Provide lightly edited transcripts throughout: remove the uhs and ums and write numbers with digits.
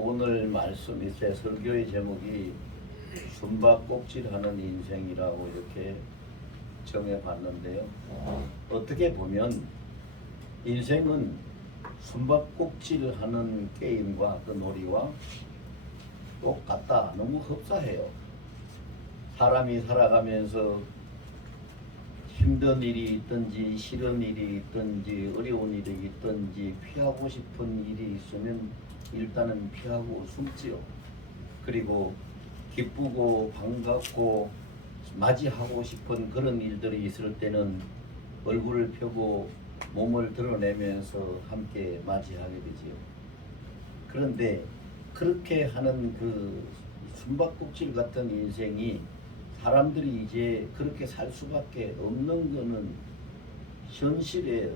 오늘 말씀 제 설교의 제목이 숨바꼭질하는 인생이라고 이렇게 정해봤는데요. 어떻게 보면 인생은 숨바꼭질하는 게임과 그 놀이와 똑같다. 너무 흡사해요. 사람이 살아가면서 힘든 일이 있든지 싫은 일이 있든지 어려운 일이 있든지 피하고 싶은 일이 있으면 일단은 피하고 숨지요. 그리고 기쁘고 반갑고 맞이하고 싶은 그런 일들이 있을 때는 얼굴을 펴고 몸을 드러내면서 함께 맞이하게 되지요. 그런데 그렇게 하는 그 숨바꼭질 같은 인생이 사람들이 이제 그렇게 살 수밖에 없는 거는 현실이에요.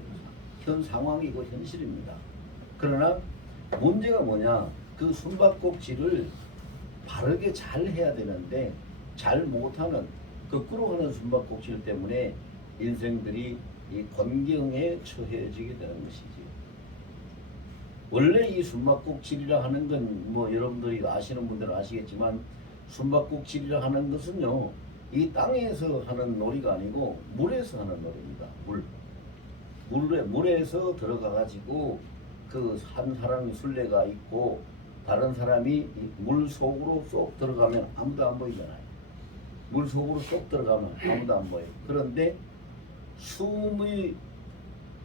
현 상황이고 현실입니다. 그러나 문제가 뭐냐? 그 숨바꼭질을 바르게 잘 해야 되는데 잘 못하는 거꾸로 하는 숨바꼭질 때문에 인생들이 이 곤경에 처해지게 되는 것이지. 원래 이 숨바꼭질이라 하는 건 뭐 여러분들이 아시는 분들은 아시겠지만 숨바꼭질이라 하는 것은요, 이 땅에서 하는 놀이가 아니고 물에서 하는 놀이입니다. 물에서 들어가 가지고 그 한 사람이 술래가 있고 다른 사람이 물 속으로 쏙 들어가면 아무도 안 보이잖아요. 물 속으로 쏙 들어가면 아무도 안 보여요. 그런데 숨이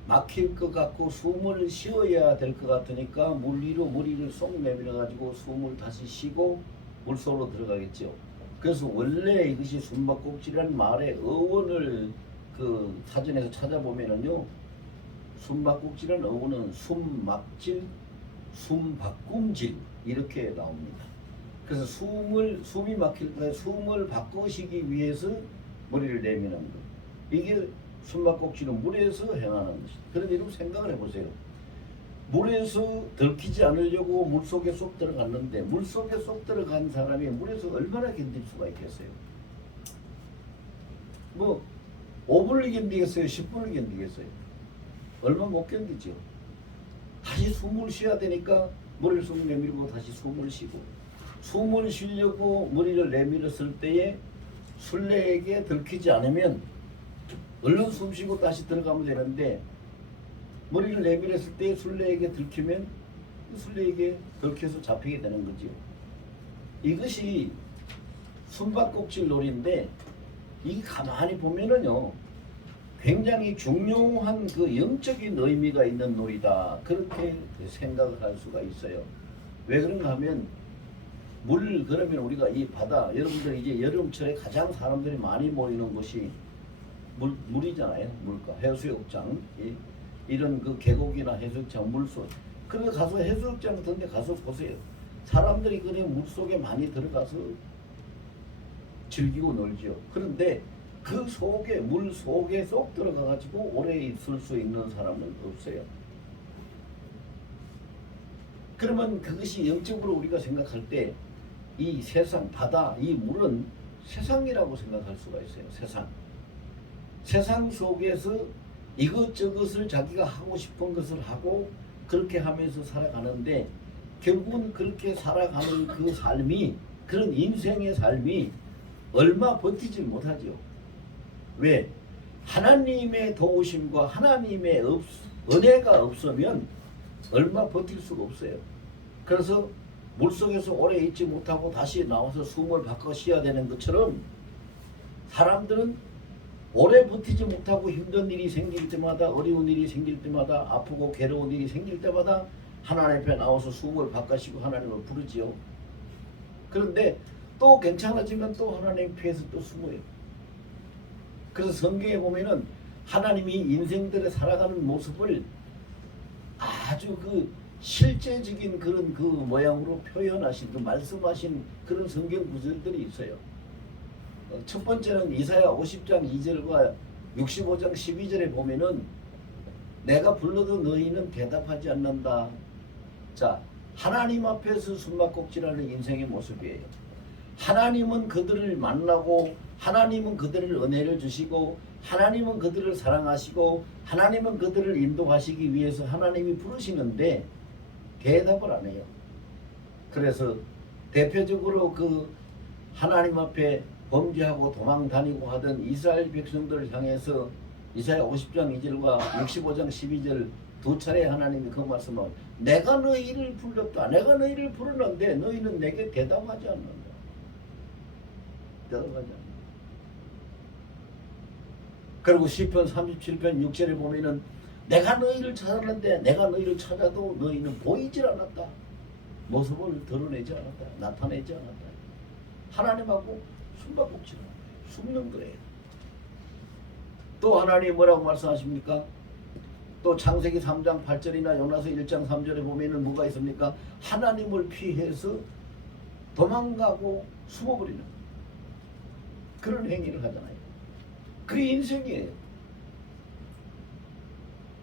막힐 것 같고 숨을 쉬어야 될 것 같으니까 물 위를 쏙 내밀어 가지고 숨을 다시 쉬고 물속으로 들어가겠죠. 그래서 원래 이것이 숨바꼭질이라는 말의 어원을 그 사전에서 찾아보면은요, 숨바꼭질이라는 어원은 숨막질, 숨바꿈질 이렇게 나옵니다. 그래서 숨이 막힐 때 숨을 바꾸시기 위해서 머리를 내미는 것. 이게 숨바꼭질은 물에서 행하는 것이다. 그런데 여러분 생각을 해보세요. 물에서 들키지 않으려고 물속에 쏙 들어갔는데 물속에 쏙 들어간 사람이 물에서 얼마나 견딜 수가 있겠어요? 뭐 5분을 견디겠어요? 10분을 견디겠어요? 얼마 못 견디죠. 다시 숨을 쉬어야 되니까 머리를 쏙 내밀고 다시 숨을 쉬고, 숨을 쉬려고 머리를 내밀었을 때에 술래에게 들키지 않으면 얼른 숨 쉬고 다시 들어가면 되는데, 머리를 내밀었을 때 술래에게 들키면 술래에게 들켜서 잡히게 되는 거죠. 이것이 숨바꼭질 놀이인데, 이 가만히 보면은요, 굉장히 중요한 그 영적인 의미가 있는 놀이다. 그렇게 생각을 할 수가 있어요. 왜 그런가 하면 그러면 우리가 이 바다, 여러분들 이제 여름철에 가장 사람들이 많이 모이는 곳이 물이잖아요. 물가, 해수욕장, 이런 그 계곡이나 해수욕장, 물속. 그래서 가서 해수욕장 같은 데 가서 보세요. 사람들이 그냥 물속에 많이 들어가서 즐기고 놀죠. 그런데 그 속에, 물 속에 쏙 들어가 가지고 오래 있을 수 있는 사람은 없어요. 그러면 그것이 영적으로 우리가 생각할 때 이 세상, 바다, 이 물은 세상이라고 생각할 수가 있어요. 세상 속에서 이것저것을 자기가 하고 싶은 것을 하고 그렇게 하면서 살아가는데, 결국은 그렇게 살아가는 그 삶이, 그런 인생의 삶이 얼마 버티질 못하죠. 왜? 하나님의 도우심과 하나님의 은혜가 없으면 얼마 버틸 수가 없어요. 그래서 물속에서 오래 있지 못하고 다시 나와서 숨을 바꿔 쉬어야 되는 것처럼, 사람들은 오래 버티지 못하고 힘든 일이 생길 때마다, 어려운 일이 생길 때마다, 아프고 괴로운 일이 생길 때마다 하나님 앞에 나와서 숨을 바꿔 쉬고 하나님을 부르지요. 그런데 또 괜찮아지면 또 하나님 앞에서 또 숨어요. 그래서 성경에 보면은 하나님이 인생들의 살아가는 모습을 아주 그 실제적인 그런 그 모양으로 표현하신, 그 말씀하신 그런 성경 구절들이 있어요. 첫 번째는 이사야 50장 2절과 65장 12절에 보면은 내가 불러도 너희는 대답하지 않는다. 자, 하나님 앞에서 숨바꼭질하는 인생의 모습이에요. 하나님은 그들을 만나고, 하나님은 그들을 은혜를 주시고, 하나님은 그들을 사랑하시고, 하나님은 그들을 인도하시기 위해서 하나님이 부르시는데 대답을 안 해요. 그래서 대표적으로 그 하나님 앞에 범죄하고 도망 다니고 하던 이스라엘 백성들을 향해서 이사야 50장 2절과 65장 12절 두 차례 하나님이 그 말씀을 내가 너희를 불렀다. 내가 너희를 부르는데 너희는 내게 대답하지 않는다. 대답하지 않는다. 그리고 시편 37편 6절에 보면은 내가 너희를 찾았는데 내가 너희를 찾아도 너희는 보이질 않았다. 모습을 드러내지 않았다. 나타내지 않았다. 하나님하고 숨바꼭질 하는 거예요. 숨는 거예요. 또 하나님 뭐라고 말씀하십니까? 또 창세기 3장 8절이나 요나서 1장 3절에 보면은 뭐가 있습니까? 하나님을 피해서 도망가고 숨어버리는 그런 행위를 하잖아요. 그게 인생이에요.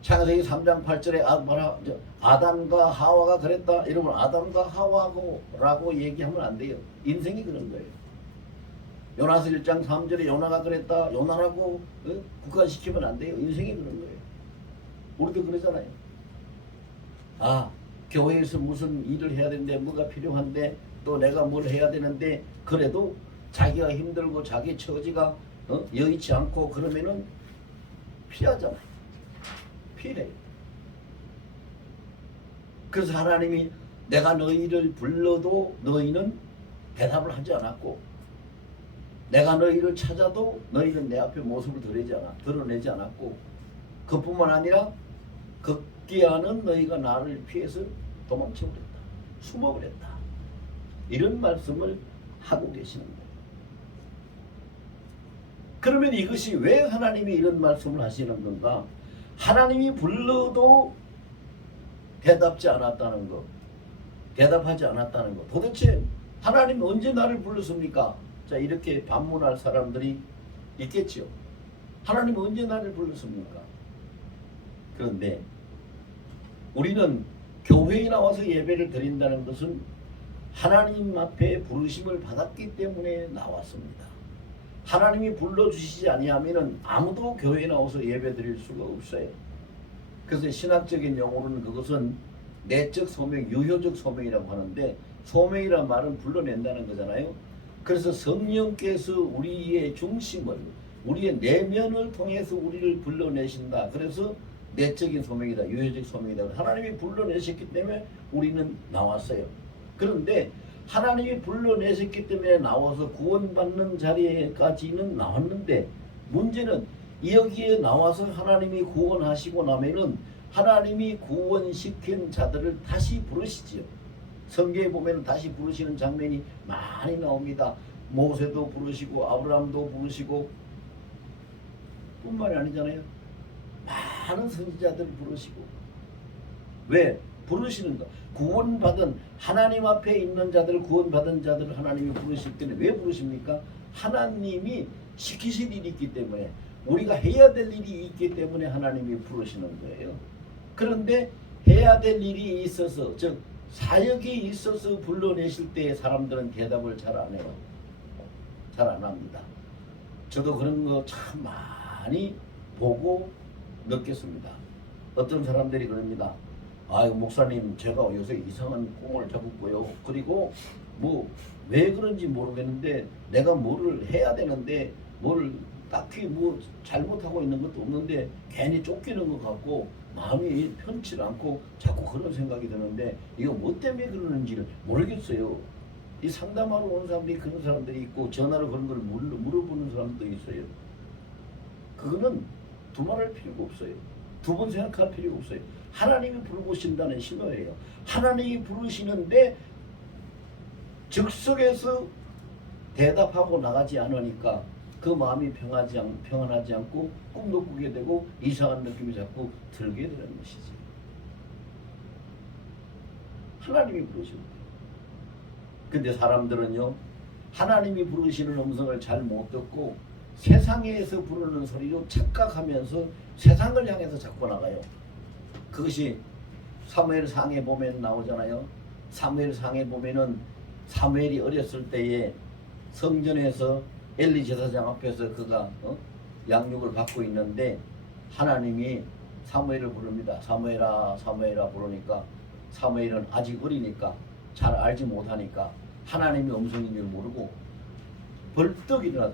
창세기 3장 8절에 아담과 하와가 그랬다. 여러분 아담과 하와라고 얘기하면 안 돼요. 인생이 그런 거예요. 요나서 1장 3절에 요나가 그랬다. 요나라고 국한시키면 안 돼요. 인생이 그런 거예요. 우리도 그러잖아요. 아, 교회에서 무슨 일을 해야 되는데 뭐가 필요한데 또 내가 뭘 해야 되는데 그래도 자기가 힘들고 자기 처지가 여의치 않고 그러면은 피하잖아요. 피해요. 그래서 하나님이 내가 너희를 불러도 너희는 대답을 하지 않았고 내가 너희를 찾아도 너희는 내 앞에 모습을 드러내지 않았고 그뿐만 아니라 급기야는 너희가 나를 피해서 도망쳐버렸다. 숨어버렸다. 이런 말씀을 하고 계시는 거예요. 그러면 이것이 왜 하나님이 이런 말씀을 하시는 건가? 하나님이 불러도 대답하지 않았다는 것. 대답하지 않았다는 것. 도대체 하나님이 언제 나를 불렀습니까? 자, 이렇게 반문할 사람들이 있겠죠. 하나님은 언제 나를 불렀습니까? 그런데 우리는 교회에 나와서 예배를 드린다는 것은 하나님 앞에 부르심을 받았기 때문에 나왔습니다. 하나님이 불러주시지 아니하면 아무도 교회에 나와서 예배 드릴 수가 없어요. 그래서 신학적인 용어로는 그것은 내적 소명, 유효적 소명이라고 하는데 소명이란 말은 불러낸다는 거잖아요. 그래서 성령께서 우리의 중심을 우리의 내면을 통해서 우리를 불러내신다. 그래서 내적인 소명이다. 유효적 소명이다. 하나님이 불러내셨기 때문에 우리는 나왔어요. 그런데 하나님이 불러내셨기 때문에 나와서 구원받는 자리에까지는 나왔는데 문제는 여기에 나와서 하나님이 구원하시고 나면은 하나님이 구원시킨 자들을 다시 부르시지요. 성경에 보면 다시 부르시는 장면이 많이 나옵니다. 모세도 부르시고 아브라함도 부르시고 뿐만이 아니잖아요. 많은 선지자들을 부르시고 왜? 부르시는 거. 구원받은 하나님 앞에 있는 자들 구원받은 자들을 하나님이 부르실 때는 왜 부르십니까? 하나님이 시키실 일이 있기 때문에 우리가 해야 될 일이 있기 때문에 하나님이 부르시는 거예요. 그런데 해야 될 일이 있어서 즉 사역이 있어서 불러내실 때 사람들은 대답을 잘 안 해요. 잘 안 합니다. 저도 그런 거 참 많이 보고 느꼈습니다. 어떤 사람들이 그럽니다. 아유 목사님 제가 요새 이상한 꿈을 잡았고요. 그리고 뭐 왜 그런지 모르겠는데 내가 뭐를 해야 되는데 뭘 딱히 뭐 잘못하고 있는 것도 없는데 괜히 쫓기는 것 같고 마음이 편치 않고 자꾸 그런 생각이 드는데 이거 뭐 때문에 그러는지를 모르겠어요. 이 상담하러 오는 사람들이 그런 사람들이 있고 전화로 그런 걸 물어보는 사람도 있어요. 그거는 두말할 필요가 없어요. 두 번 생각할 필요가 없어요. 하나님이 부르신다는 신호예요. 하나님이 부르시는데 즉석에서 대답하고 나가지 않으니까 그 마음이 평안하지 않고 꿈도 꾸게 되고 이상한 느낌이 자꾸 들게 되는 것이지. 하나님이 부르시는 거예요. 근데 사람들은요 하나님이 부르시는 음성을 잘 못 듣고 세상에서 부르는 소리로 착각하면서 세상을 향해서 자꾸 나가요. 그것이 사무엘상에 보면 나오잖아요. 사무엘상에 보면은 사무엘이 어렸을 때에 성전에서 엘리 제사장 앞에서 그가 양육을 받고 있는데 하나님이 사무엘을 부릅니다. 사무엘아 사무엘아 부르니까 사무엘은 아직 어리니까 잘 알지 못하니까 하나님의 음성인 줄 모르고 벌떡 일어나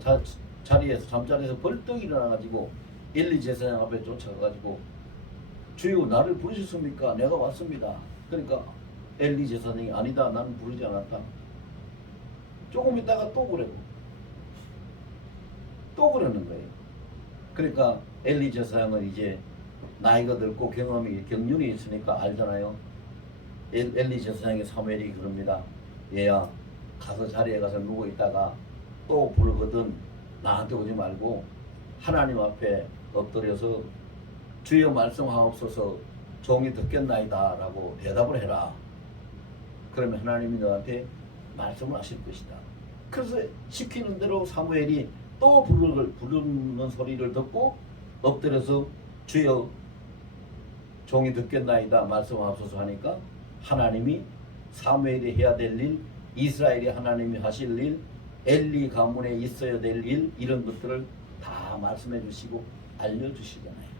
자리에서 잠자리에서 벌떡 일어나가지고 엘리 제사장 앞에 쫓아가가지고 주여 나를 부르셨습니까? 내가 왔습니다. 그러니까 엘리 제사장이 아니다 나는 부르지 않았다. 조금 있다가 또 그러고 또 그러는 거예요. 그러니까 엘리 제사장은 이제 나이가 들고 경륜이 있으니까 알잖아요. 엘리 제사장의 사무엘이 그럽니다. 얘야 가서 자리에 가서 누워 있다가 또 부르거든 나한테 오지 말고 하나님 앞에 엎드려서 주여 말씀하옵소서 종이 듣겠나이다 라고 대답을 해라. 그러면 하나님이 너한테 말씀을 하실 것이다. 그래서 시키는 대로 사무엘이 또 부르는 소리를 듣고 엎드려서 주여 종이 듣겠나이다 말씀하옵소서 하니까 하나님이 사무엘이 해야 될 일, 이스라엘이 하나님이 하실 일, 엘리 가문에 있어야 될 일, 이런 것들을 다 말씀해 주시고 알려주시잖아요.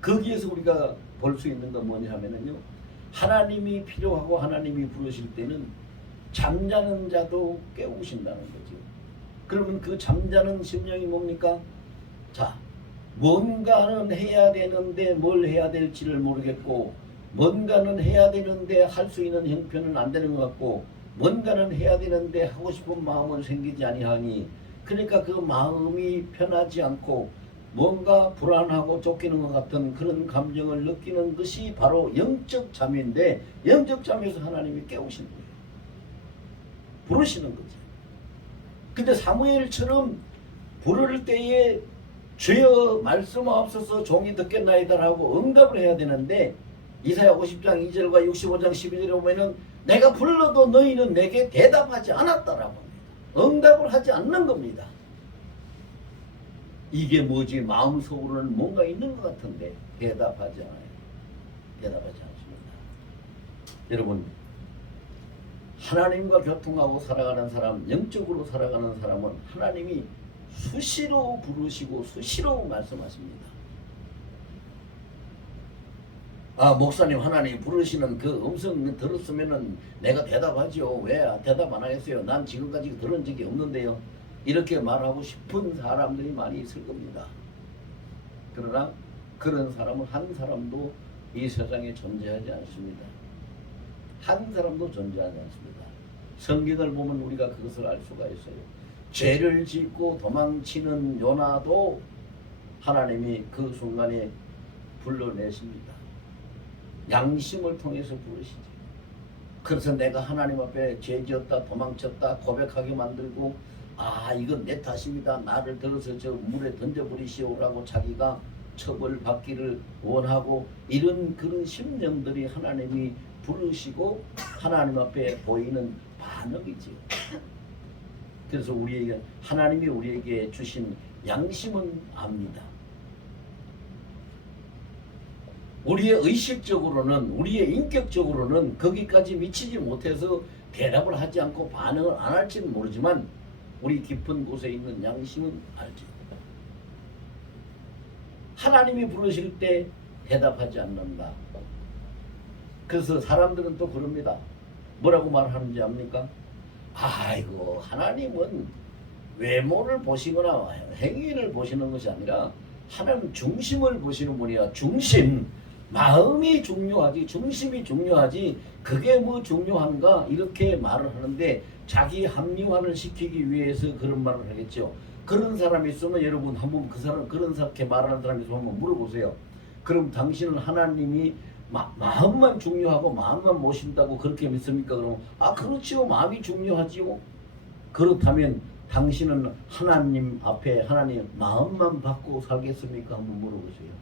거기에서 우리가 볼 수 있는 건 뭐냐 하면은요, 하나님이 필요하고 하나님이 부르실 때는 잠자는 자도 깨우신다는 거죠. 그러면 그 잠자는 심령이 뭡니까? 자, 뭔가는 해야 되는데 뭘 해야 될지를 모르겠고, 뭔가는 해야 되는데 할 수 있는 형편은 안 되는 것 같고, 뭔가는 해야 되는데 하고 싶은 마음은 생기지 아니하니, 그러니까 그 마음이 편하지 않고 뭔가 불안하고 쫓기는 것 같은 그런 감정을 느끼는 것이 바로 영적 잠인데, 영적 잠에서 하나님이 깨우시는 거예요. 부르시는 거죠. 근데 사무엘처럼 부를 때에 주여 말씀하옵소서 종이 듣겠나이다라고 응답을 해야 되는데, 이사야 50장 2절과 65장 12절에 보면은 내가 불러도 너희는 내게 대답하지 않았다라고 합니다. 응답을 하지 않는 겁니다. 이게 뭐지? 마음속으로는 뭔가 있는 것 같은데 대답하지 않아요. 대답하지 않습니다. 여러분, 하나님과 교통하고 살아가는 사람, 영적으로 살아가는 사람은 하나님이 수시로 부르시고 수시로 말씀하십니다. 아, 목사님 하나님 부르시는 그 음성 들었으면은 내가 대답하죠. 왜 대답 안 하겠어요? 난 지금까지 들은 적이 없는데요. 이렇게 말하고 싶은 사람들이 많이 있을 겁니다. 그러나 그런 사람은 한 사람도 이 세상에 존재하지 않습니다. 한 사람도 존재하지 않습니다. 성경을 보면 우리가 그것을 알 수가 있어요. 죄를 짓고 도망치는 요나도 하나님이 그 순간에 불러내십니다. 양심을 통해서 부르시죠. 그래서 내가 하나님 앞에 죄 지었다 도망쳤다 고백하게 만들고, 아 이건 내 탓입니다. 나를 들어서 저 물에 던져버리시오라고 자기가 처벌받기를 원하고, 이런 그런 심령들이 하나님이 부르시고 하나님 앞에 보이는 반응이죠. 그래서 우리에게 하나님이 우리에게 주신 양심은 압니다. 우리의 의식적으로는, 우리의 인격적으로는 거기까지 미치지 못해서 대답을 하지 않고 반응을 안 할지는 모르지만 우리 깊은 곳에 있는 양심은 알죠. 하나님이 부르실 때 대답하지 않는다. 그래서 사람들은 또 그럽니다. 뭐라고 말하는지 압니까? 아이고 하나님은 외모를 보시거나 행위를 보시는 것이 아니라 하나님 중심을 보시는 분이야. 중심. 마음이 중요하지, 중심이 중요하지, 그게 뭐 중요한가? 이렇게 말을 하는데, 자기 합리화를 시키기 위해서 그런 말을 하겠죠. 그런 사람이 있으면 여러분 한번 그 사람, 그렇게 말하는 사람이 있으면 한번 물어보세요. 그럼 당신은 하나님이 마음만 중요하고 마음만 모신다고 그렇게 믿습니까? 그러면 아 그렇지요, 마음이 중요하지요. 그렇다면 당신은 하나님 앞에 하나님 마음만 받고 살겠습니까? 한번 물어보세요.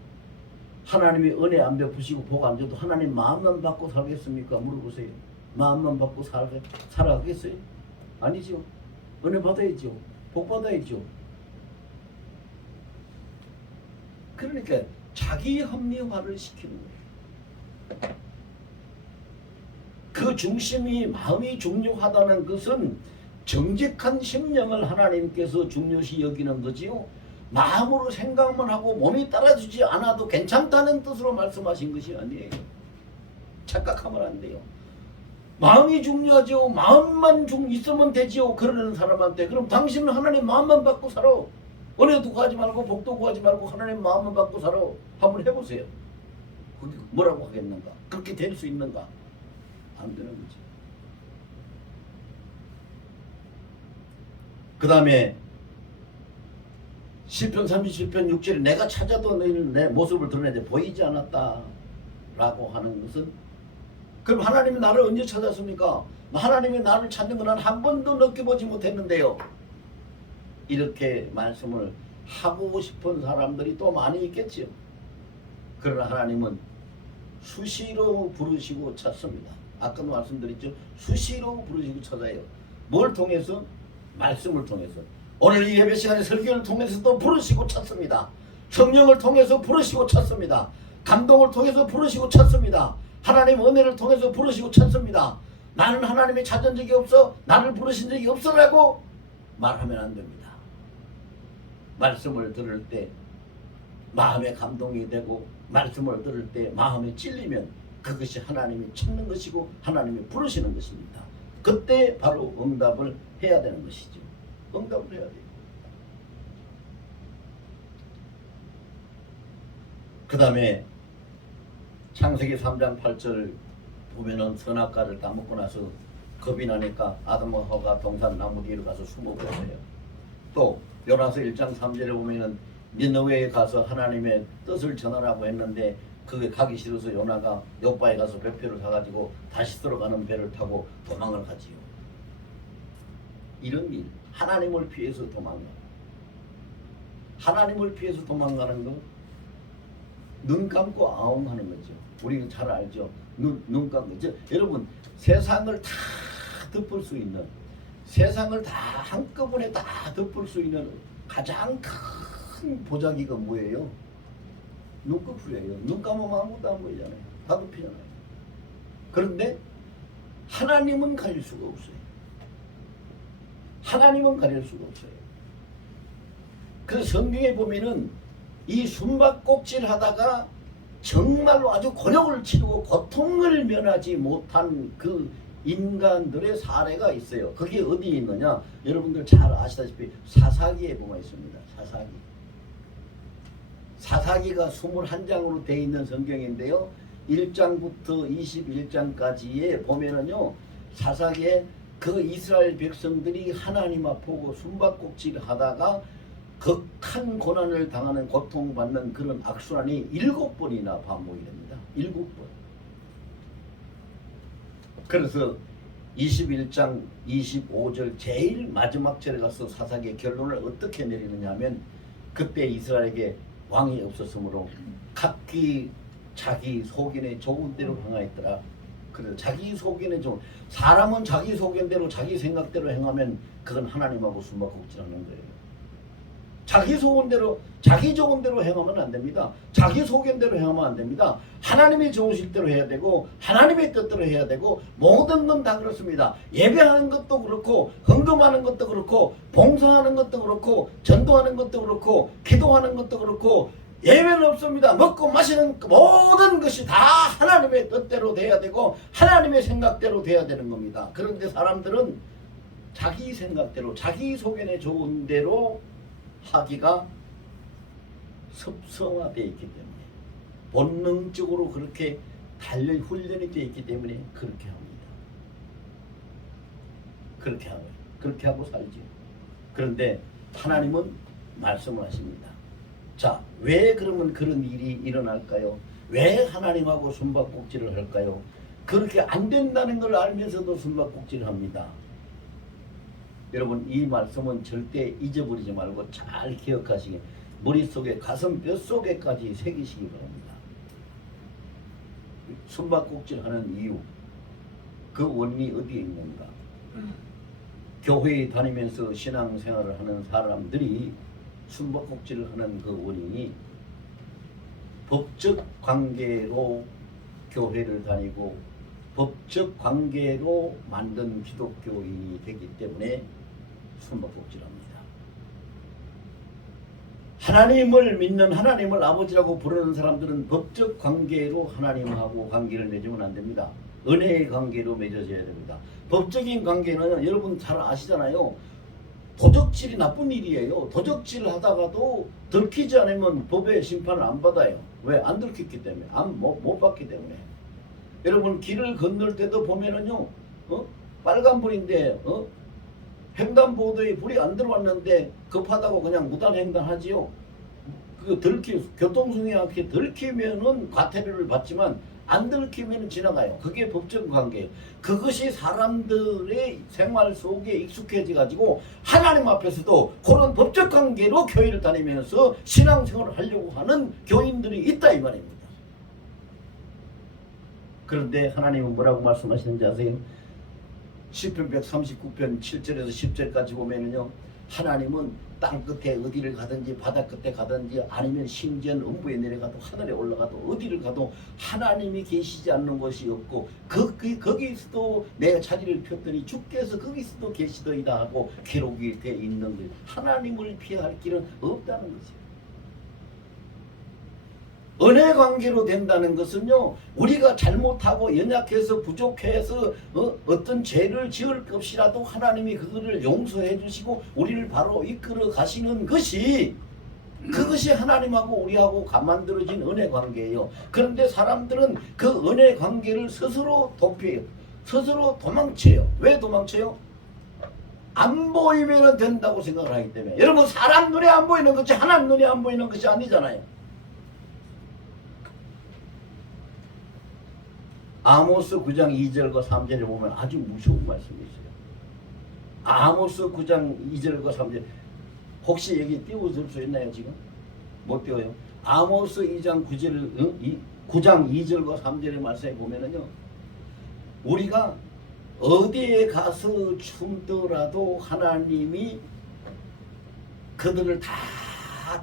하나님이 은혜 안 베푸시고 복 안 줘도 하나님 마음만 받고 살겠습니까? 물어보세요. 마음만 받고 살아가겠어요? 아니죠. 은혜 받아야죠. 복 받아야죠. 그러니까 자기 합리화를 시키는 거예요. 그 중심이 마음이 중요하다는 것은 정직한 심령을 하나님께서 중요시 여기는 거지요. 마음으로 생각만 하고 몸이 따라주지 않아도 괜찮다는 뜻으로 말씀하신 것이 아니에요. 착각하면 안 돼요. 마음이 중요하지요. 마음만 있으면 되지요. 그러는 사람한테 그럼 당신은 하나님 마음만 받고 살아. 은혜도 구하지 말고 복도 구하지 말고 하나님 마음만 받고 살아. 한번 해보세요. 그게 뭐라고 하겠는가? 그렇게 될 수 있는가? 안 되는 거지. 그 다음에 시편 37편 6절에 내가 찾아도 너희는 내 모습을 드러내지 보이지 않았다 라고 하는 것은, 그럼 하나님이 나를 언제 찾았습니까? 하나님이 나를 찾는 건 한 번도 느껴보지 못했는데요. 이렇게 말씀을 하고 싶은 사람들이 또 많이 있겠지요. 그러나 하나님은 수시로 부르시고 찾습니다. 아까도 말씀드렸죠. 수시로 부르시고 찾아요. 뭘 통해서? 말씀을 통해서. 오늘 이 예배 시간에 설교를 통해서 또 부르시고 찾습니다. 성령을 통해서 부르시고 찾습니다. 감동을 통해서 부르시고 찾습니다. 하나님 은혜를 통해서 부르시고 찾습니다. 나는 하나님이 찾은 적이 없어, 나를 부르신 적이 없어라고 말하면 안 됩니다. 말씀을 들을 때 마음에 감동이 되고 말씀을 들을 때 마음에 찔리면 그것이 하나님이 찾는 것이고 하나님이 부르시는 것입니다. 그때 바로 응답을 해야 되는 것이죠. 응답을 해야 돼요. 그 다음에 창세기 3장 8절 보면은 선악과를 따먹고 나서 겁이 나니까 아담과 하와가 동산 나무 뒤로 가서 숨어버렸어요. 또 요나서 1장 3절에 보면은 니느웨에 가서 하나님의 뜻을 전하라고 했는데 그게 가기 싫어서 요나가 요바에 가서 배표를 사가지고 다시 들어가는 배를 타고 도망을 가지요. 이런 일, 하나님을 피해서 도망가. 하나님을 피해서 도망가는 거, 눈 감고 아웅하는 거죠. 우리는 잘 알죠. 눈 감고. 여러분, 세상을 다 덮을 수 있는, 세상을 다 한꺼번에 다 덮을 수 있는 가장 큰 보자기가 뭐예요? 눈꺼풀이에요. 눈 감으면 아무것도 안 보이잖아요. 다 덮이잖아요. 그런데 하나님은 가릴 수가 없어요. 하나님은 가릴 수가 없어요. 그래서 성경에 보면은 이 숨바꼭질 하다가 정말로 아주 곤욕을 치르고 고통을 면하지 못한 그 인간들의 사례가 있어요. 그게 어디에 있느냐? 여러분들 잘 아시다시피 사사기에 보면 있습니다. 사사기가 21장으로 되어 있는 성경인데요. 1장부터 21장까지에 보면은요, 사사기에 그 이스라엘 백성들이 하나님 앞보고 숨바꼭질 하다가 극한 고난을 당하는 고통받는 그런 악순환이 7번이나 반복이 됩니다. 7번. 그래서 21장 25절 제일 마지막 절에 가서 사사기의 결론을 어떻게 내리느냐 하면, 그때 이스라엘에게 왕이 없었으므로 각기 자기 소견에 좋은 대로 행하였더라. 그래서 자기 소견에 좋은, 사람은 자기 소견대로 자기 생각대로 행하면 그건 하나님하고 숨바꼭질하는 거예요. 자기 소견대로 자기 좋은 대로 행하면 안 됩니다. 자기 소견대로 행하면 안 됩니다. 하나님이 좋으실 대로 해야 되고 하나님의 뜻대로 해야 되고, 모든 건 다 그렇습니다. 예배하는 것도 그렇고 헌금하는 것도 그렇고 봉사하는 것도 그렇고 전도하는 것도 그렇고 기도하는 것도 그렇고, 예외는 없습니다. 먹고 마시는 모든 것이 다 하나님의 뜻대로 돼야 되고 하나님의 생각대로 돼야 되는 겁니다. 그런데 사람들은 자기 생각대로 자기 소견에 좋은 대로 하기가 습성화되어 있기 때문에, 본능적으로 그렇게 훈련이 되어 있기 때문에 그렇게 합니다. 그렇게 하고 살죠. 그런데 하나님은 말씀을 하십니다. 자, 왜 그러면 그런 일이 일어날까요? 왜 하나님하고 숨바꼭질을 할까요? 그렇게 안 된다는 걸 알면서도 숨바꼭질을 합니다. 여러분, 이 말씀은 절대 잊어버리지 말고 잘 기억하시게, 머릿속에 가슴 뼛속에까지 새기시기 바랍니다. 숨바꼭질 하는 이유, 그 원인이 어디에 있는가? 교회에 다니면서 신앙생활을 하는 사람들이 숨바꼭질을 하는 그 원인이 법적 관계로 교회를 다니고 법적 관계로 만든 기독교인이 되기 때문에 숨바꼭질합니다. 하나님을 믿는, 하나님을 아버지라고 부르는 사람들은 법적 관계로 하나님하고 관계를 맺으면 안 됩니다. 은혜의 관계로 맺어져야 됩니다. 법적인 관계는 여러분 잘 아시잖아요. 도적질이 나쁜 일이에요. 도적질 하다가도 들키지 않으면 법의 심판을 안 받아요. 왜? 안 들켰기 때문에. 못 받기 때문에. 여러분 길을 건널 때도 보면은요. 빨간불인데 횡단보도에 불이 안 들어왔는데 급하다고 그냥 무단횡단하지요. 교통수행한테 들키면은 과태료를 받지만 안 들키면 지나가요. 그게 법적 관계. 그것이 사람들의 생활 속에 익숙해져 가지고 하나님 앞에서도 그런 법적 관계로 교회를 다니면서 신앙생활을 하려고 하는 교인들이 있다 이 말입니다. 그런데 하나님은 뭐라고 말씀하시는지 아세요? 시편 139편 7절에서 10절까지 보면은요. 하나님은 땅 끝에 어디를 가든지 바다 끝에 가든지 아니면 심지어는 음부에 내려가도 하늘에 올라가도 어디를 가도 하나님이 계시지 않는 것이 없고 거기서도 내가 자리를 폈더니 주께서 거기서도 계시더이다 하고 기록이 되어 있는 거예요. 하나님을 피할 길은 없다는 거죠. 은혜 관계로 된다는 것은요, 우리가 잘못하고 연약해서 부족해서 어떤 죄를 지을 것이라도 하나님이 그거를 용서해 주시고 우리를 바로 이끌어 가시는 것이, 그것이 하나님하고 우리하고 만들어진 은혜 관계예요. 그런데 사람들은 그 은혜 관계를 스스로 도피해요. 스스로 도망쳐요. 왜 도망쳐요? 안 보이면 된다고 생각을 하기 때문에. 여러분, 사람 눈에 안 보이는 것이 하나님 눈에 안 보이는 것이 아니잖아요. 아모스 9장 2절과 3절에 보면 아주 무서운 말씀이 있어요. 아모스 9장 2절과 3절 혹시 여기 띄워줄 수 있나요 지금? 못 띄워요. 아모스 2장 9장 2절과 3절의 말씀에 보면은요, 우리가 어디에 가서 숨더라도 하나님이 그들을 다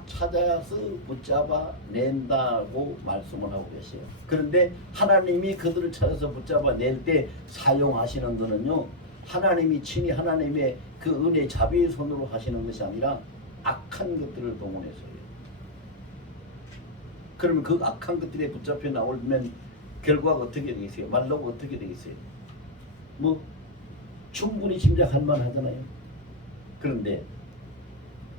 찾아서 붙잡아 낸다고 말씀을 하고 계세요. 그런데 하나님이 그들을 찾아서 붙잡아 낼 때 사용하시는 것은요, 하나님이 친히 하나님의 그 은혜 자비의 손으로 하시는 것이 아니라 악한 것들을 동원해서요. 그러면 그 악한 것들에 붙잡혀 나오면 결과가 어떻게 되겠어요? 말로가 어떻게 되겠어요? 뭐 충분히 짐작할 만하잖아요. 그런데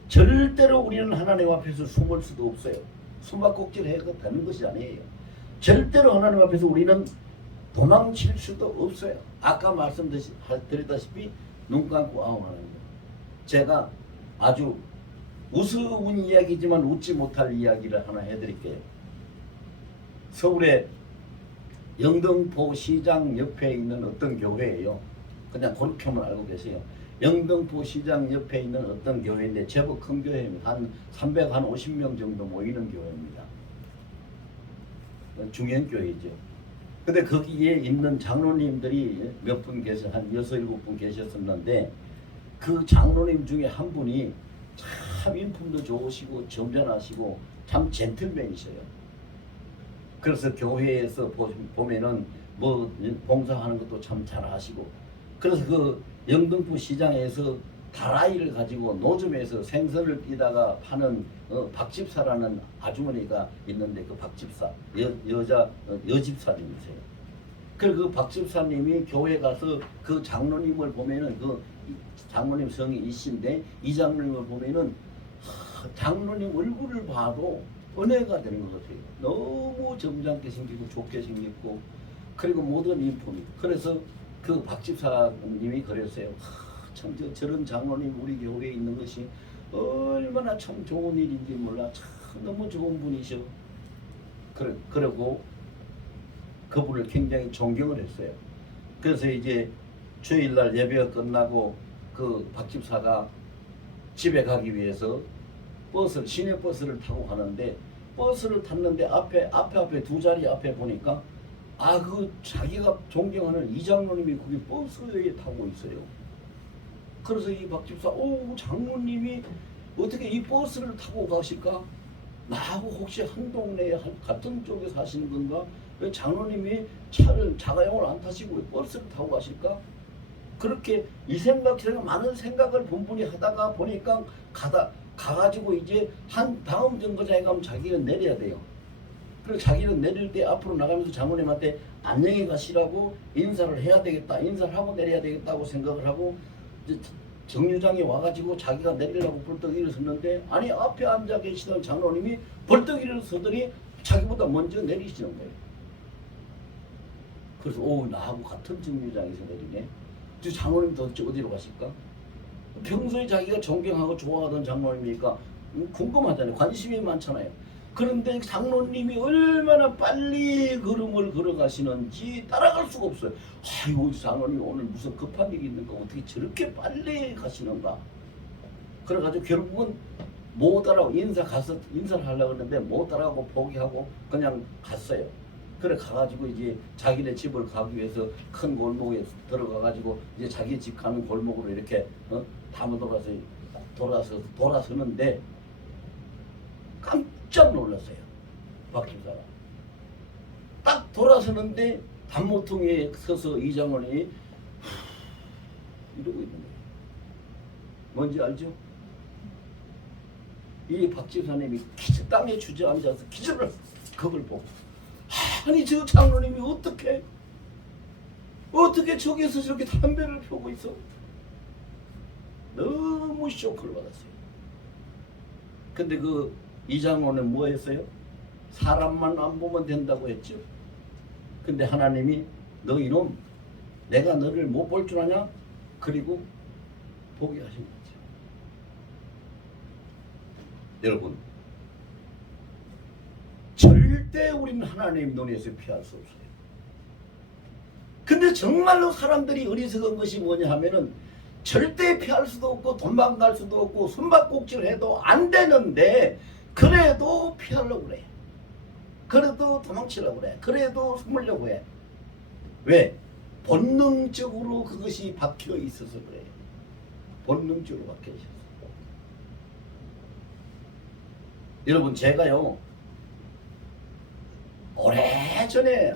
절대로 우리는 하나님 앞에서 숨을 수도 없어요. 숨바꼭질 해도 되는 것이 아니에요. 절대로 하나님 앞에서 우리는 도망칠 수도 없어요. 아까 말씀드렸다시피 눈 감고 아웅하는 거예요. 제가 아주 우스운 이야기지만 웃지 못할 이야기를 하나 해드릴게요. 서울의 영등포 시장 옆에 있는 어떤 교회예요. 그냥 그렇게만 알고 계세요. 영등포 시장 옆에 있는 어떤 교회인데 제법 큰 교회입니다. 한 350명 정도 모이는 교회입니다. 중형교회죠. 근데 거기에 있는 장로님들이 몇 분 계셔, 한 6, 7분 계셨었는데 그 장로님 중에 한 분이 참 인품도 좋으시고 점잖하시고 참 젠틀맨이셔요. 그래서 교회에서 보면은 뭐 봉사하는 것도 참 잘하시고, 그래서 그 영등포 시장에서 다라이를 가지고 노점에서 생선을 띠다가 파는 박집사라는 아주머니가 있는데, 그 박집사 여집사님이세요. 그리고 그 박집사님이 교회 가서 그 장로님을 보면은 그 장로님 성이 이신데 이 장로님을 보면은 장로님 얼굴을 봐도 은혜가 되는 것 같아요. 너무 점잖게 생기고 좋게 생겼고, 그리고 모든 인품이. 그래서 그 박집사님이 그랬어요. 참 저런 장로님 우리 교회에 있는 것이 얼마나 참 좋은 일인지 몰라. 참 너무 좋은 분이셔. 그러고 그분을 굉장히 존경을 했어요. 그래서 이제 주일날 예배가 끝나고 그 박집사가 집에 가기 위해서 시내버스를 타고 가는데, 버스를 탔는데 앞에 두 자리 앞에 보니까 그 자기가 존경하는 이 장로님이 거기 버스에 타고 있어요. 그래서 이 박집사, 장로님이 어떻게 이 버스를 타고 가실까? 나하고 혹시 한 동네에 같은 쪽에 사시는 건가? 왜 장로님이 차를 자가용을 안 타시고 왜 버스를 타고 가실까? 그렇게 제가 많은 생각을 분분히 하다가 보니까 가가지고 이제 한 다음 정거장에 가면 자기가 내려야 돼요. 그리고 자기는 내릴 때 앞으로 나가면서 장모님한테 안녕히 가시라고 인사를 해야 되겠다, 인사를 하고 내려야 되겠다고 생각을 하고 이제 정류장에 와가지고 자기가 내리려고 벌떡 일어섰는데 아니 앞에 앉아 계시던 장로님이 벌떡 일어서더니 자기보다 먼저 내리시는 거예요. 그래서 오, 나하고 같은 정류장에서 내리네. 저 장로님 도대체 어디로 가실까? 평소에 자기가 존경하고 좋아하던 장로님이니까 궁금하잖아요. 관심이 많잖아요. 그런데 장로님이 얼마나 빨리 걸음을 걸어가시는지 따라갈 수가 없어요. 아이고, 장로님 오늘 무슨 급한 일이 있는가, 어떻게 저렇게 빨리 가시는가. 그래가지고 결국은 못 따라가고 인사를 하려고 했는데 못 따라가고 포기하고 그냥 갔어요. 그래 가가지고 이제 자기네 집을 가기 위해서 큰 골목에 들어가가지고 이제 자기 집 가는 골목으로 이렇게 담아 돌아서는데 깜짝 놀랐어요. 박 집사가 딱 돌아서는데 단모퉁이에 서서 이장원이 이러고 있는 거예요. 뭔지 알죠? 이 박 집사님이 땅에 주저앉아서 기절을 그걸 보고 아니 저 장로님이 어떻게 저기서 저렇게 담배를 펴고 있어? 너무 쇼크를 받았어요. 근데 그 이장로는 뭐 했어요? 사람만 안 보면 된다고 했죠. 근데 하나님이 너 이놈 내가 너를 못 볼 줄 아냐? 그리고 보게 하신 거죠. 여러분 절대 우리는 하나님 눈에서 피할 수 없어요. 근데 정말로 사람들이 어리석은 것이 뭐냐 하면은 절대 피할 수도 없고 도망갈 수도 없고 숨바꼭질 해도 안 되는데 그래도 피하려고 그래. 그래도 도망치려고 그래. 그래도 숨으려고 해. 왜? 본능적으로 그것이 박혀 있어서 그래요. 본능적으로 박혀 있어서. 여러분 제가요 오래전에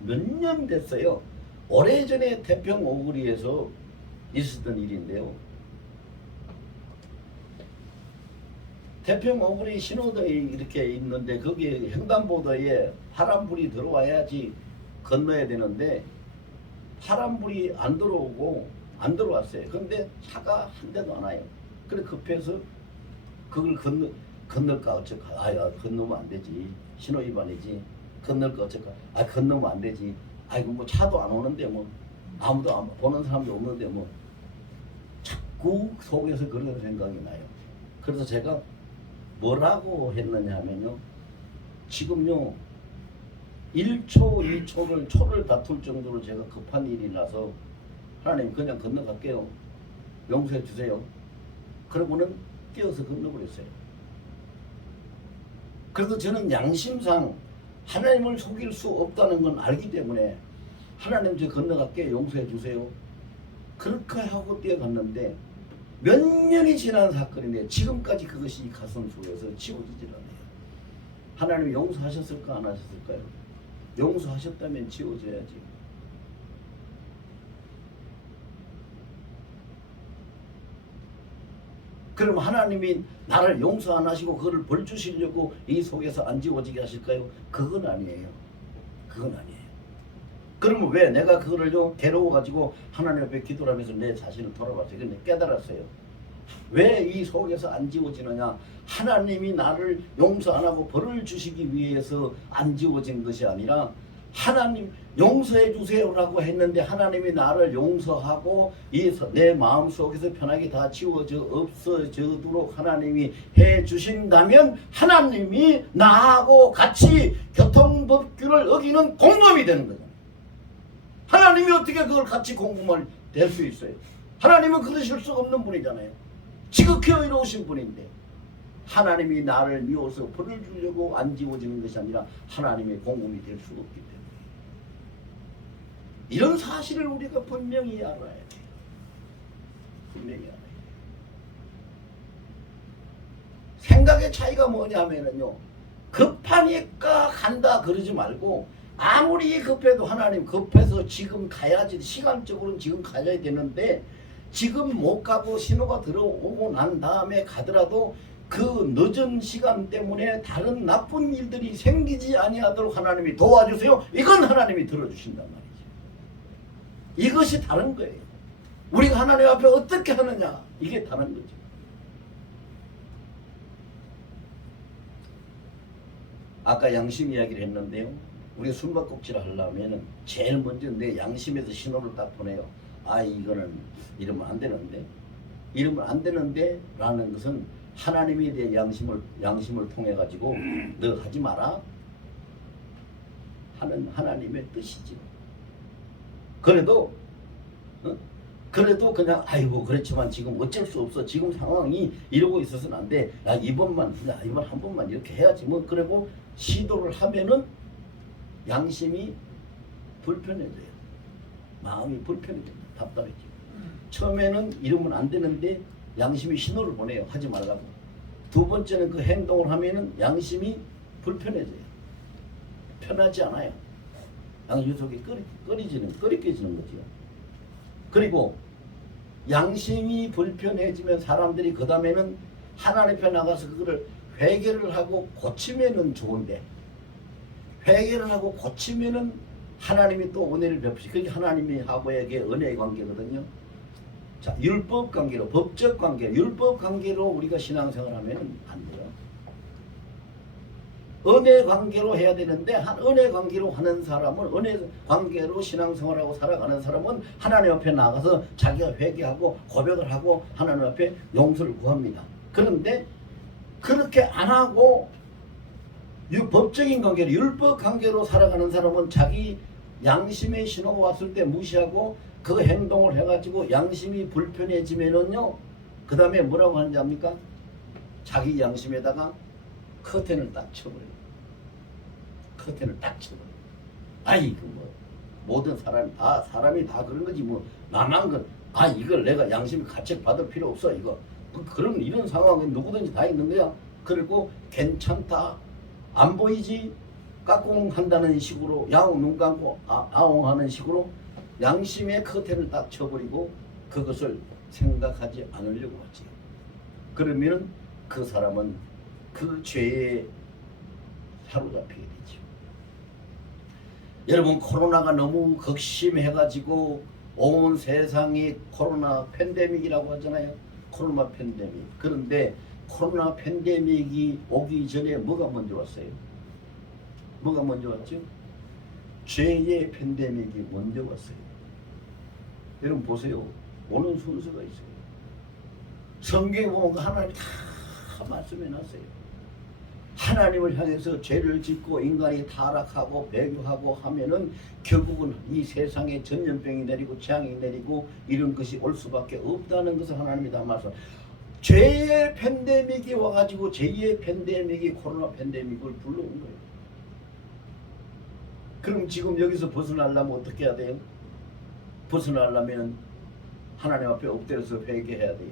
몇 년 됐어요. 오래전에 태평 오거리에서 있었던 일인데요. 태평 오거리 신호등이 이렇게 있는데 거기에 횡단보도에 파란불이 들어와야지 건너야 되는데 파란불이 안 들어왔어요. 근데 차가 한 대도 안 와요. 그래 급해서 그걸 건널까 어쩔까. 아야 건너면 안 되지. 신호 위반이지. 건널까 어쩔까. 아 건너면 안 되지. 아이고 뭐 차도 안 오는데 뭐 아무도 안 보는 사람도 없는데 뭐 자꾸 속에서 그런 생각이 나요. 그래서 제가 뭐라고 했느냐 하면요. 지금요 1초 2초를 초를 다툴 정도로 제가 급한 일이 나서 하나님 그냥 건너갈게요. 용서해 주세요. 그러고는 뛰어서 건너버렸어요. 그래도 저는 양심상 하나님을 속일 수 없다는 건 알기 때문에 하나님 저 건너갈게 용서해 주세요. 그렇게 하고 뛰어갔는데 몇 년이 지난 사건인데 지금까지 그것이 가슴 속에서 지워지질 않아요. 하나님 용서하셨을까 안 하셨을까요? 용서하셨다면 지워져야지. 그럼 하나님이 나를 용서 안 하시고 그거를 벌 주시려고 이 속에서 안 지워지게 하실까요? 그건 아니에요. 그건 아니에요. 그러면 왜 내가 그거를요 괴로워가지고 하나님 앞에 기도를 하면서 내 자신을 돌아봤어요. 근데 깨달았어요. 왜 이 속에서 안 지워지느냐? 하나님이 나를 용서 안 하고 벌을 주시기 위해서 안 지워진 것이 아니라 하나님 용서해 주세요라고 했는데 하나님이 나를 용서하고 내 마음속에서 편하게 다 지워져 없어지도록 하나님이 해 주신다면 하나님이 나하고 같이 교통법규를 어기는 공범이 되는 거죠. 하나님이 어떻게 그걸 같이 공범을 될 수 있어요? 하나님은 그러실 수 없는 분이잖아요. 지극히 의로우신 분인데 하나님이 나를 미워서 벌을 주려고 안 지워지는 것이 아니라 하나님의 공범이 될 수 없기 때문에 이런 사실을 우리가 분명히 알아야 돼요. 분명히 알아야 돼요. 생각의 차이가 뭐냐면요. 급하니까 간다 그러지 말고 아무리 급해도 하나님 급해서 지금 가야지 시간적으로는 지금 가야 되는데 지금 못 가고 신호가 들어오고 난 다음에 가더라도 그 늦은 시간 때문에 다른 나쁜 일들이 생기지 아니하도록 하나님이 도와주세요. 이건 하나님이 들어주신단 말이죠. 이것이 다른 거예요. 우리가 하나님 앞에 어떻게 하느냐, 이게 다른 거죠. 아까 양심 이야기를 했는데요. 우리가 숨바꼭질을 하려면 제일 먼저 내 양심에서 신호를 딱 보내요. 아, 이거는 이러면 안 되는데, 이러면 안 되는데 라는 것은 하나님에 대해 양심을 통해 가지고 너 하지 마라 하는 하나님의 뜻이죠. 그래도 그래도 그냥 아이고 그렇지만 지금 어쩔 수 없어, 지금 상황이 이러고 있어서는 안 돼, 야 이번 한 번만 이렇게 해야지 뭐, 그리고 시도를 하면은 양심이 불편해져요. 마음이 불편해져요. 답답해지고. 처음에는 이러면 안 되는데 양심이 신호를 보내요. 하지 말라고. 두 번째는 그 행동을 하면은 양심이 불편해져요. 편하지 않아요. 양심 속이 끓이깨지는 거죠. 그리고 양심이 불편해지면 사람들이 그 다음에는 하나님 앞에 나가서 그거를 회개를 하고 고치면은 좋은데, 회개를 하고 고치면은 하나님이 또 은혜를 베푸시. 그게 하나님이 하고에게 은혜의 관계거든요. 자, 율법 관계로, 법적 관계, 율법 관계로 우리가 신앙생활 하면 안 돼요. 은혜 관계로 해야 되는데, 은혜 관계로 하는 사람은, 은혜 관계로 신앙생활하고 살아가는 사람은 하나님 앞에 나가서 자기가 회개하고 고백을 하고 하나님 앞에 용서를 구합니다. 그런데 그렇게 안 하고 법적인 관계로, 율법 관계로 살아가는 사람은 자기 양심의 신호가 왔을 때 무시하고 그 행동을 해가지고 양심이 불편해지면은요, 그 다음에 뭐라고 하는지 압니까? 자기 양심에다가 커튼을 딱 쳐버려요. 커튼을 딱 쳐버려요. 아이, 모든 사람이 다 그런 거지, 뭐, 나만 이걸 내가 양심이 가책받을 필요 없어, 이거. 그런, 이런 상황에 누구든지 다 있는 거야. 그리고 괜찮다, 안 보이지? 까꿍한다는 식으로, 야옹 눈 감고 아옹하는 식으로 양심의 커튼을 딱 쳐버리고 그것을 생각하지 않으려고 하지. 그러면 그 사람은 그 죄에 사로잡히게 되죠. 여러분, 코로나가 너무 극심해가지고 온 세상이 코로나 팬데믹이라고 하잖아요. 코로나 팬데믹. 그런데 코로나 팬데믹이 오기 전에 뭐가 먼저 왔어요? 뭐가 먼저 왔죠? 죄의 팬데믹이 먼저 왔어요. 여러분 보세요. 오는 순서가 있어요. 성경에 보면 하나님 다 말씀해놨어요. 하나님을 향해서 죄를 짓고 인간이 타락하고 배교하고 하면은 결국은 이 세상에 전염병이 내리고 재앙이 내리고 이런 것이 올 수밖에 없다는 것을 하나님이 다 말씀. 죄의 팬데믹이 와가지고 제2의 팬데믹이 코로나 팬데믹을 불러온 거예요. 그럼 지금 여기서 벗어나려면 어떻게 해야 돼요? 벗어나려면 하나님 앞에 엎드려서 회개해야 돼요.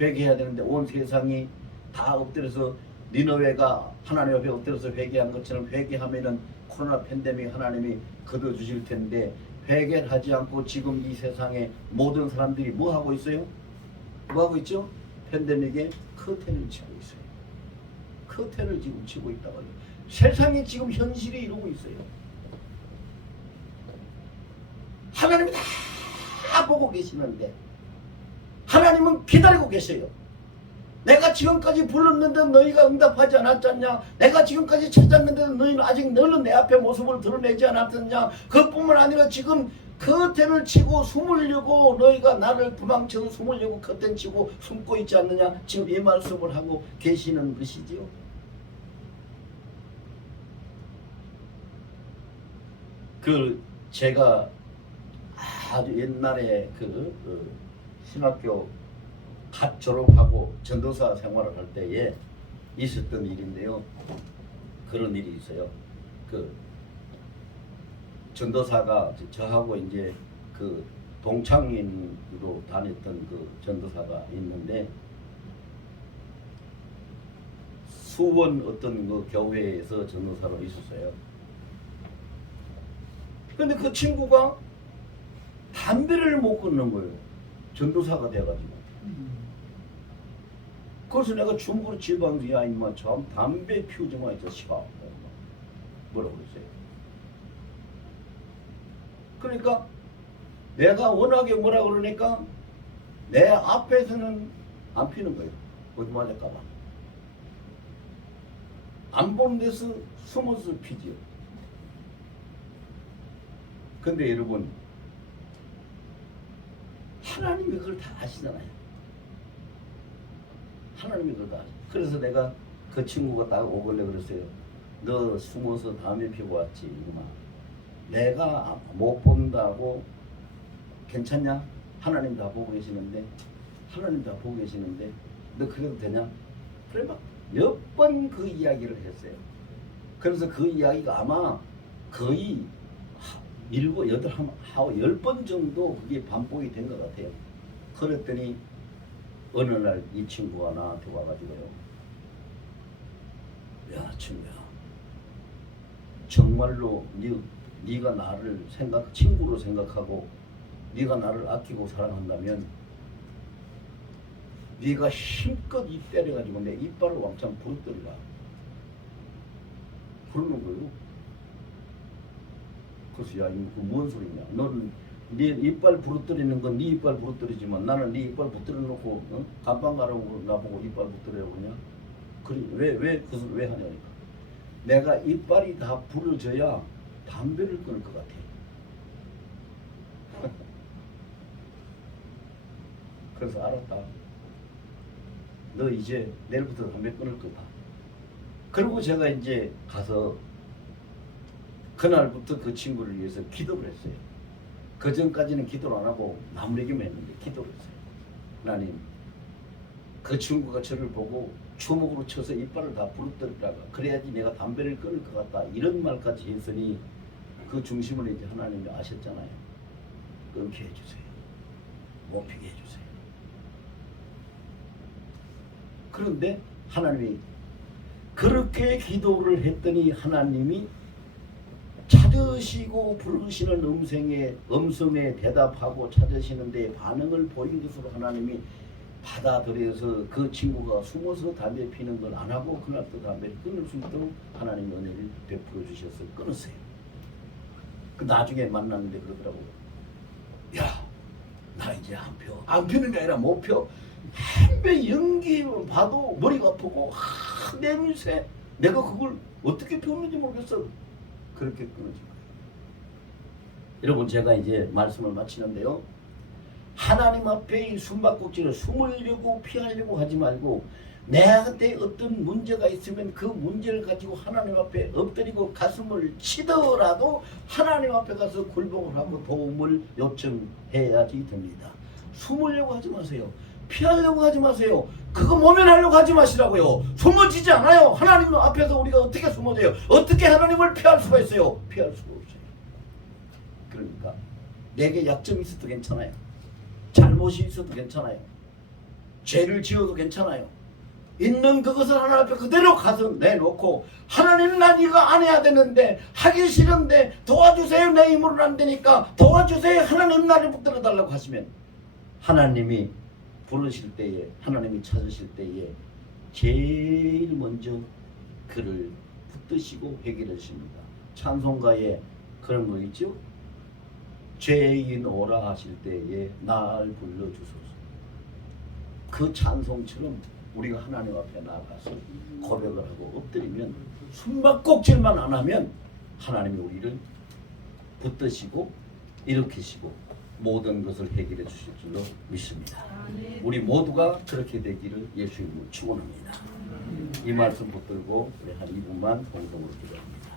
회개해야 되는데 온 세상이 다 엎드려서 니느웨가 하나님 앞에 엎드려서 회개한 것처럼 회개하면은 코로나 팬데믹 하나님이 걷어주실 텐데, 회개를 하지 않고 지금 이 세상에 모든 사람들이 뭐 하고 있어요? 뭐 하고 있죠? 팬데믹에 커튼을 치고 있어요. 커튼을 지금 치고 있다고 해요. 세상에 지금 현실이 이러고 있어요. 하나님이 다 보고 계시는데 하나님은 기다리고 계세요. 내가 지금까지 불렀는데 너희가 응답하지 않았잖냐? 내가 지금까지 찾았는데 너희는 아직 너는 내 앞에 모습을 드러내지 않았느냐? 그뿐만 아니라 지금 커튼을 치고 숨으려고, 너희가 나를 도망쳐서 숨으려고 커튼 치고 숨고 있지 않느냐? 지금 이 말씀을 하고 계시는 것이지요. 제가 아주 옛날에 신학교 갓 졸업하고 전도사 생활을 할 때에 있었던 일인데요. 그런 일이 있어요. 전도사가 저하고 이제 동창인으로 다녔던 전도사가 있는데, 수원 어떤 교회에서 전도사로 있었어요. 근데 그 친구가 담배를 못 끊는 거예요. 전도사가 돼가지고. 그래서 내가 중국으로 지방도 야 임마 참 담배 피우지 마 이 자식아 뭐라고 그랬어요. 그러니까 내가 워낙에 뭐라 그러니까 내 앞에서는 안 피는 거예요. 어디 맞을까봐. 안 보는 데서 숨어서 피지요. 근데 여러분 하나님이 그걸 다 아시잖아요. 하나님이 그걸 다 아시죠. 그래서 내가 그 친구가 딱 오길래 그랬어요. 너 숨어서 담배 피고 왔지. 이놈아. 내가 못 본다고 괜찮냐? 하나님 다 보고 계시는데 하나님 다 보고 계시는데 너 그래도 되냐? 그래 막 몇 번 그 이야기를 했어요. 그래서 그 이야기가 아마 거의 7, 8, 10번 정도 그게 반복이 된 것 같아요. 그랬더니 어느 날 이 친구가 나한테 와가지고요. 야 친구야 정말로 네가 나를 친구로 생각하고 네가 나를 아끼고 사랑한다면 네가 힘껏 입 때려가지고 내 이빨을 왕창 부러뜨리라. 그러는 거예요. 그래서 야 이거 뭔 소리냐. 너는 네 이빨 부러뜨리는 건 네 이빨 부러뜨리지만 나는 네 이빨 부러뜨려 놓고 감방 가라고 나보고 이빨 부러뜨리라고 그러냐. 그래 왜 그것을 왜 하냐니까. 내가 이빨이 다 부러져야 담배를 끊을 것 같아. 그래서 알았다. 너 이제 내일부터 담배 끊을 거다. 그리고 제가 이제 가서 그날부터 그 친구를 위해서 기도를 했어요. 그 전까지는 기도를 안 하고 나무래기만 했는데 기도를 했어요. 하나님, 그 친구가 저를 보고 주먹으로 쳐서 이빨을 다 부러뜨리다가 그래야지 내가 담배를 끊을 것 같다. 이런 말까지 했으니 그 중심을 이제 하나님이 아셨잖아요. 끊게 해주세요. 못 피게 해주세요. 그런데 하나님이 그렇게 기도를 했더니 하나님이 찾으시고 부르시는 음성에 대답하고 찾으시는 데 반응을 보인 것으로 하나님이 받아들여서 그 친구가 숨어서 담배 피는 걸 안 하고 그날부터 담배를 끊을 수 있도록 하나님이 은혜를 베풀어 주셔서 끊었어요. 그 나중에 만났는데 그러더라고요. 야, 나 이제 안 피는 게 아니라 못 펴. 담배 연기 봐도 머리가 아프고 냄새. 내가 그걸 어떻게 피웠는지 모르겠어. 그렇게 끊어진 거예요. 여러분 제가 이제 말씀을 마치는데요. 하나님 앞에 이 숨바꼭질을 숨으려고 피하려고 하지 말고 내한테 어떤 문제가 있으면 그 문제를 가지고 하나님 앞에 엎드리고 가슴을 치더라도 하나님 앞에 가서 굴복을 하고 도움을 요청해야지 됩니다. 숨으려고 하지 마세요. 피하려고 하지 마세요. 그거 모면하려고 하지 마시라고요. 숨어지지 않아요. 하나님 앞에서 우리가 어떻게 숨어져요? 어떻게 하나님을 피할 수가 있어요? 피할 수가 없어요. 그러니까 내게 약점이 있어도 괜찮아요. 잘못이 있어도 괜찮아요. 죄를 지어도 괜찮아요. 있는 그것을 하나님 앞에 그대로 가서 내놓고 하나님 나 이거 안 해야 되는데 하기 싫은데 도와주세요. 내 힘으로는 안 되니까 도와주세요. 하나님 나를 붙들어 달라고 하시면 하나님이 부르실 때에 하나님이 찾으실 때에 제일 먼저 그를 붙드시고 해결해 주십니다. 찬송가에 그런 거 있죠? 죄인 오라 하실 때에 날 불러주소서. 그 찬송처럼 우리가 하나님 앞에 나아가서 고백을 하고 엎드리면 숨바꼭질만 안 하면 하나님이 우리를 붙드시고 일으키시고 모든 것을 해결해 주실 줄로 믿습니다. 우리 모두가 그렇게 되기를 예수님으로 축원합니다. 이 말씀 붙들고 우리 한 2분만 공동으로 기도합니다.